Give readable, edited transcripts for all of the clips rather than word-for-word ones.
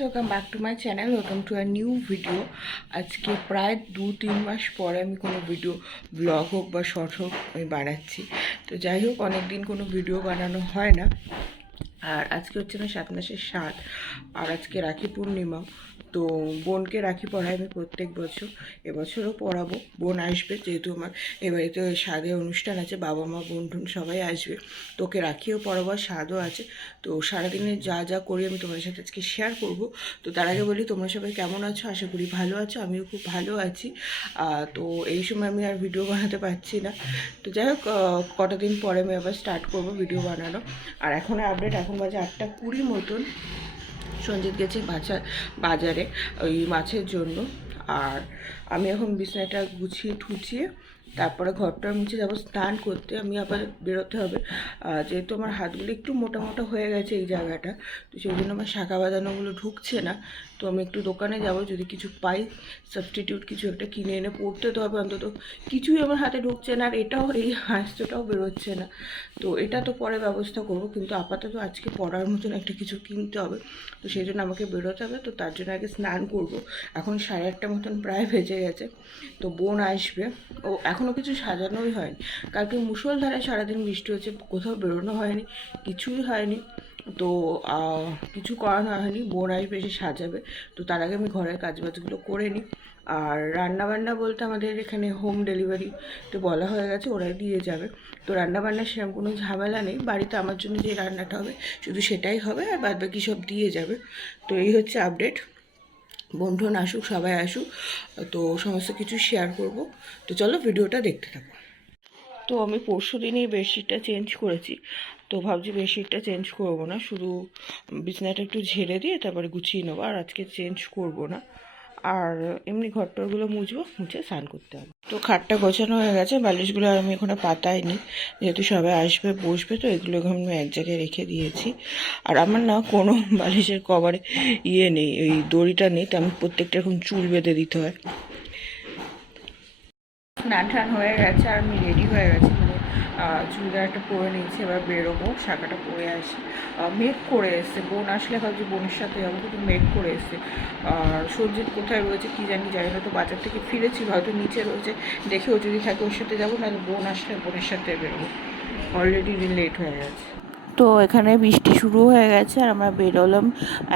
Welcome back to my channel, welcome to a new video. আজকে প্রায় 2-3 মাস পরে আমি কোনো ভিডিও ব্লগ হোক বা শর্ট হোক আমি বানাচ্ছি। তো যাই হোক, অনেক দিন কোনো ভিডিও বানানো হয় না। আর আজকে হচ্ছে না 7 মাসের 7, আর আজকে রাখি পূর্ণিমা। তো বোনকে রাখি পড়াই আমি প্রত্যেক বছর, এবছরও পড়াবো। বোন আসবে, যেহেতু আমার এবারেতে স্বাদের অনুষ্ঠান আছে, বাবা মা বোন টোন সবাই আসবে। তোকে রাখিও পড়াবো আর স্বাদও আছে। তো সারাদিনে যা যা করি আমি তোমাদের সাথে আজকে শেয়ার করব। তো তার আগে বলি, তোমরা সবাই কেমন আছো? আশা করি ভালো আছো, আমিও খুব ভালো আছি। তো এই সময় আমি আর ভিডিও বানাতে পারছি না। তো যাই হোক, কটা দিন পরে আমি আবার স্টার্ট করব ভিডিও বানানো। আর এখন আপডেট, এখন বাজে 8:20 মতন। সঞ্জিত গেছে বাজারে ওই মাছের জন্য। আর আমি এখন বিছানাটা গুছিয়ে ঠুচিয়ে তারপরে ঘরটা মুছে যাবো স্নান করতে। আমি আবার বেরোতে হবে, যেহেতু আমার হাতগুলো একটু মোটা মোটা হয়ে গেছে এই জায়গাটা, তো সেই জন্য আমার শাঁখা বাঁধানোগুলো ঢুকছে না। তো আমি একটু দোকানে যাব, যদি কিছু পাই সাবস্টিটিউট কিছু একটা কিনে এনে পড়তে তো হবে। অন্তত কিছুই আমার হাতে ঢুকছে না, আর এটাও এই হাঁসটাও বেরোচ্ছে না। তো এটা তো পরে ব্যবস্থা করব, কিন্তু আপাতত আজকে পড়ার মতন একটা কিছু কিনতে হবে। তো সেই জন্য আমাকে বেরোতে হবে। তো তার জন্য আগে স্নান করব। এখন 8:30 মতন প্রায় বেজে গেছে। তো বোন আসবে, ও এখনও কিছু সাজানোই হয়নি। কালকে মুষলধারায় সারাদিন বৃষ্টি হচ্ছে, কোথাও বেরোনো হয়নি, কিছুই হয়নি। তো কিছু করানো হয়নি। বোন আসবে, এসে সাজাবে। তো তার আগে আমি ঘরের কাজবাজগুলো করে নিই। আর রান্নাবান্না বলতে আমাদের এখানে হোম ডেলিভারি তো বলা হয়ে গেছে, ওরাই দিয়ে যাবে। তো রান্নাবান্নার সেরকম কোনো ঝামেলা নেই। বাড়িতে আমার জন্য যে রান্নাটা হবে শুধু সেটাই হবে, আর বাদ বাকি সব দিয়ে যাবে। তো এই হচ্ছে আপডেট। বন্ধুন আসুক, সবাই আসুক, তো সমস্ত কিছু শেয়ার করব। তো চলো ভিডিওটা দেখতে থাকো। তো আমি পরশু দিনই বেডশিটটা চেঞ্জ করেছি। তো ভাবছি বেডশিটটা চেঞ্জ করবো না, শুধু বিছানাটা একটু ঝেড়ে দিয়ে তারপরে গুছিয়ে নেবো। আর আজকে চেঞ্জ করব না। আর এমনি ঘরটরগুলো মুছবো, মুছে স্নান করতে হবে। তো খাটটা গোছানো হয়ে গেছে, বালিশগুলো আর আমি এখনো পাতাইনি, যেহেতু সবাই আসবে বসবে। তো এগুলো আমি এক জায়গায় রেখে দিয়েছি। আর আমার না কোনো বালিশের কভারে নেই, ওই দড়িটা নেই। তো আমি প্রত্যেকটা এখন চুল বেঁধে দিতে হয়। স্নান টান হয়ে গেছে আর আমি রেডি হয়ে গেছি, মানে চুড়িদারটা পরে নিয়েছি। এবার বেরোবো, শাখাটা পরে আসি। মেক করে এসছে, বোন আসলে ভাবছি বোনের সাথে যাবো, কিন্তু মেক করে এসছে। আর সঞ্জিত কোথায় রয়েছে কি জানি না। তো বাজার থেকে ফিরেছি, হয়তো নিচে রয়েছে, দেখে ও যদি থাকে ওর সাথে যাবো, নাহলে বোন আসলে বোনের সাথে বেরোবো। অলরেডি লেট হয়ে গেছে। তো এখানে বৃষ্টি শুরু হয়ে গেছে আর আমরা বেরোলাম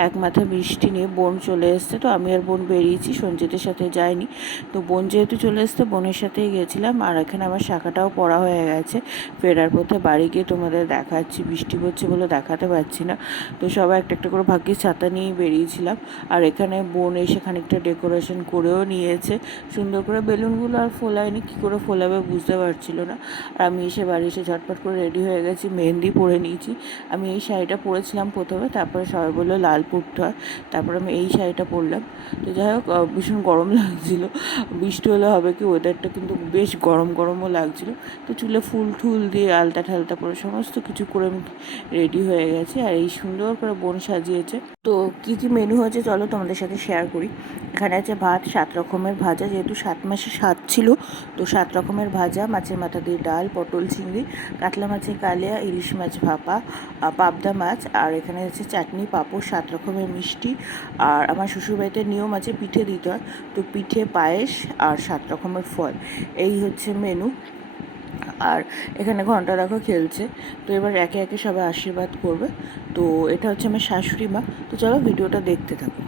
এক মাথায় বৃষ্টি নিয়ে। বোন চলে এসছে, তো আমি আর বোন বেরিয়েছি, সঞ্জিতের সাথে যাইনি। তো বোন যেহেতু চলে এসছে, বোনের সাথেই গেছিলাম। আর এখানে আমার শাখাটাও পড়া হয়ে গেছে। ফেরার পথে বাড়ি গিয়ে তোমাদের দেখাচ্ছি, বৃষ্টি পড়ছে বলে দেখাতে পারছি না। তো সবাই একটা একটা করে ভাগ্যে ছাতা নিয়েই বেরিয়েছিলাম। আর এখানে বোন এসে খানিকটা ডেকোরেশন করেও নিয়েছে সুন্দর করে। বেলুনগুলো আর ফোলায়নি, কী করে ফোলাবে বুঝতে পারছিল না। আর আমি এসে বাড়ি এসে ঝটপট করে রেডি হয়ে গেছি, মেহেন্দি পরে নিয়েছি। আমি এই শাড়িটা পরেছিলাম প্রথমে, তারপরে সবাই বললো লাল পরতে হয়, তারপরে আমি এই শাড়িটা পরলাম। তো যাই হোক, ভীষণ গরম লাগছিলো। বৃষ্টি হলে হবে কি, ওয়েদারটা কিন্তু বেশ গরম গরমও লাগছিলো। তো চুলে ফুল টুল দিয়ে আলতা ঠালতা পরে সমস্ত কিছু করে আমি রেডি হয়ে গেছি। আর এই সুন্দর করে বোন সাজিয়েছে। তো কী কী মেনু হয়েছে চলো তোমাদের সাথে শেয়ার করি। এখানে আছে ভাত, 7 রকমের ভাজা, যেহেতু 7 মাসে 7 ছিল। তো 7 রকমের ভাজা, মাছের মাথা দিয়ে ডাল, পটল চিংড়ি, কাতলা মাছের কালিয়া, ইলিশ মাছ ভাপা, পাবদা মাছ, আর এখানে আছে চাটনি, পাঁপড়, 7 রকমের মিষ্টি। আর আমার শ্বশুরবাড়িতে নিয়ম আছে পিঠে দিতে হয়, তো পিঠে, পায়েস আর 7 রকমের ফল। এই হচ্ছে মেনু। আর এখানে ঘন্টা দেখো খেলছে। তো এবার একে একে সবাই আশীর্বাদ করবে। তো এটা হচ্ছে আমার শাশুড়ি মা। তো চলো ভিডিওটা দেখতে থাকো।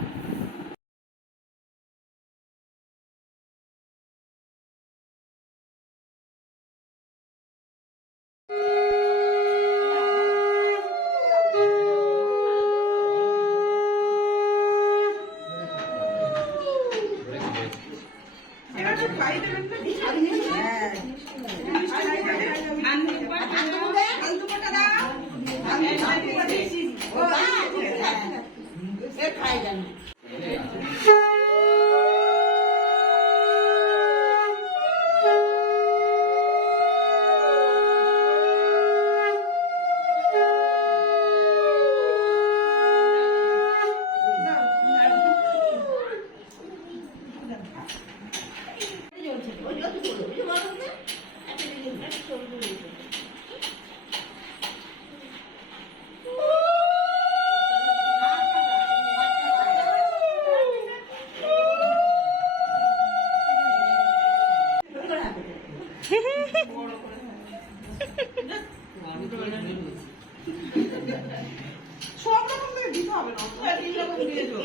সব রকম দিয়ে দিতে হবে না, তিন রকম দিয়েছো।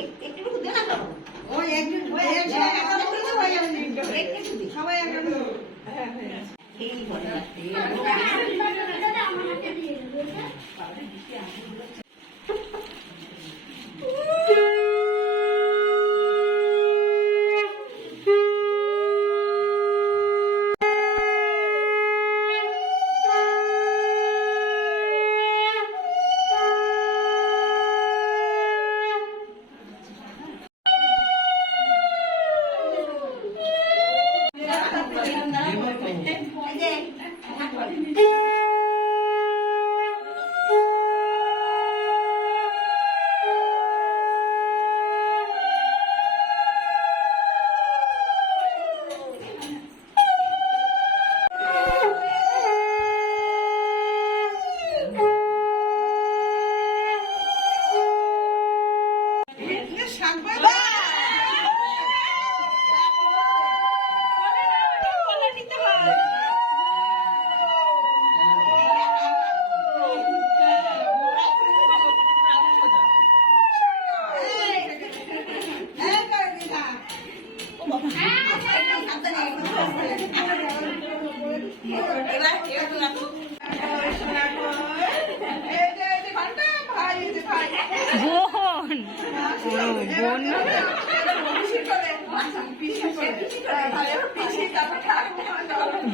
ওই একজন সবাই একজন। হ্যাঁ হ্যাঁ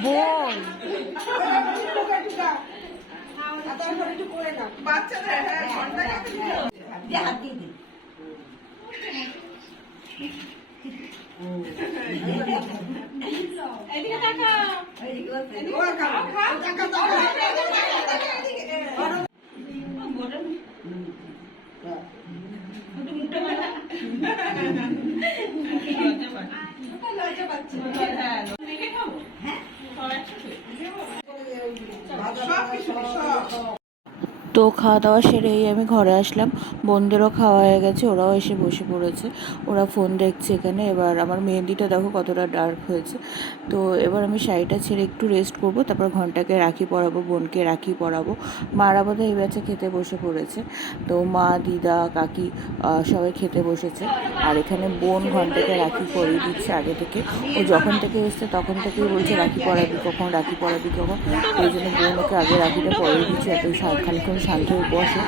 বোন বাচ্চাদের তো খাওয়া দাওয়া সেরেই আমি ঘরে আসলাম। বোনদেরও খাওয়া হয়ে গেছে, ওরাও এসে বসে পড়েছে, ওরা ফোন দেখছে এখানে। এবার আমার মেহেন্দিটা দেখো কতটা ডার্ক হয়েছে। তো এবার আমি শাড়িটা ছেড়ে একটু রেস্ট করব, তারপর ঘন্টাকে রাখি পরাবো, বোনকে রাখি পরাবো। মারা বোধহয় এই ব্যাচে খেতে বসে পড়েছে। তো মা, দিদা, কাকি সবাই খেতে বসেছে। আর এখানে বোন ঘন্টাকে রাখি পরিয়ে দিচ্ছে আগে থেকে। ও যখন থেকে এসছে তখন থেকেই বলছে রাখি পরাবি কখন, রাখি পরাবি কখন। ওই জন্য বোন ওকে আগে রাখিটা পরিয়ে দিচ্ছে, এত খানিক্ষণ শান্ত হয়ে বসে,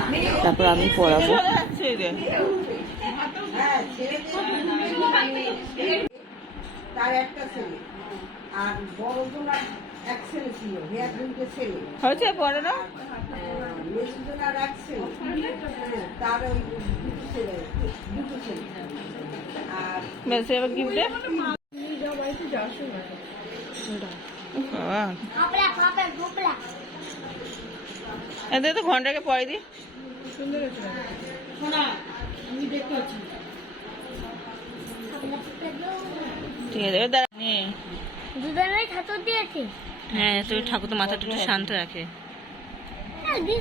তারপর আমি পড়াবো। তার একটা ছেলে আর বড় জোনার এক ছেলে ছিল, দুটো ছেলে হয়েছে পড়ে না, মেজু জোনার এক ছেলে, তার ওই দুটো ছেলে। আর মেসে এবার গিফটে এদের তো ঘন্টাকে পরে দিই। সুন্দর হয়েছে শোনা, আমি দেখতে পাচ্ছি। ঠিক আছে এবার দাঁড়া নে, দুজনেই ঠাকুর দিয়েছে। হ্যাঁ তুই ঠাকুর তো মাথাটা একটু শান্ত রাখে।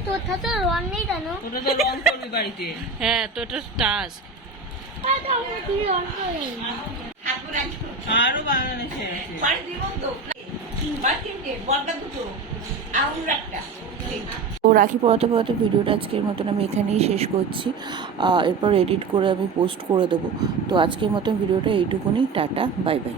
তোর ঠাকুর রং নেই কেন? ওটা তো রং করবি বাড়িতে। হ্যাঁ তো এটা টাস্ক। আরো বানানো তো রাখি পড়াতে পড়াতে ভিডিওটা আজকের মতন আমি এখানেই শেষ করছি। এরপর এডিট করে আমি পোস্ট করে দেবো। তো আজকের মতন ভিডিওটা এইটুকুনি। Tata, bye bye.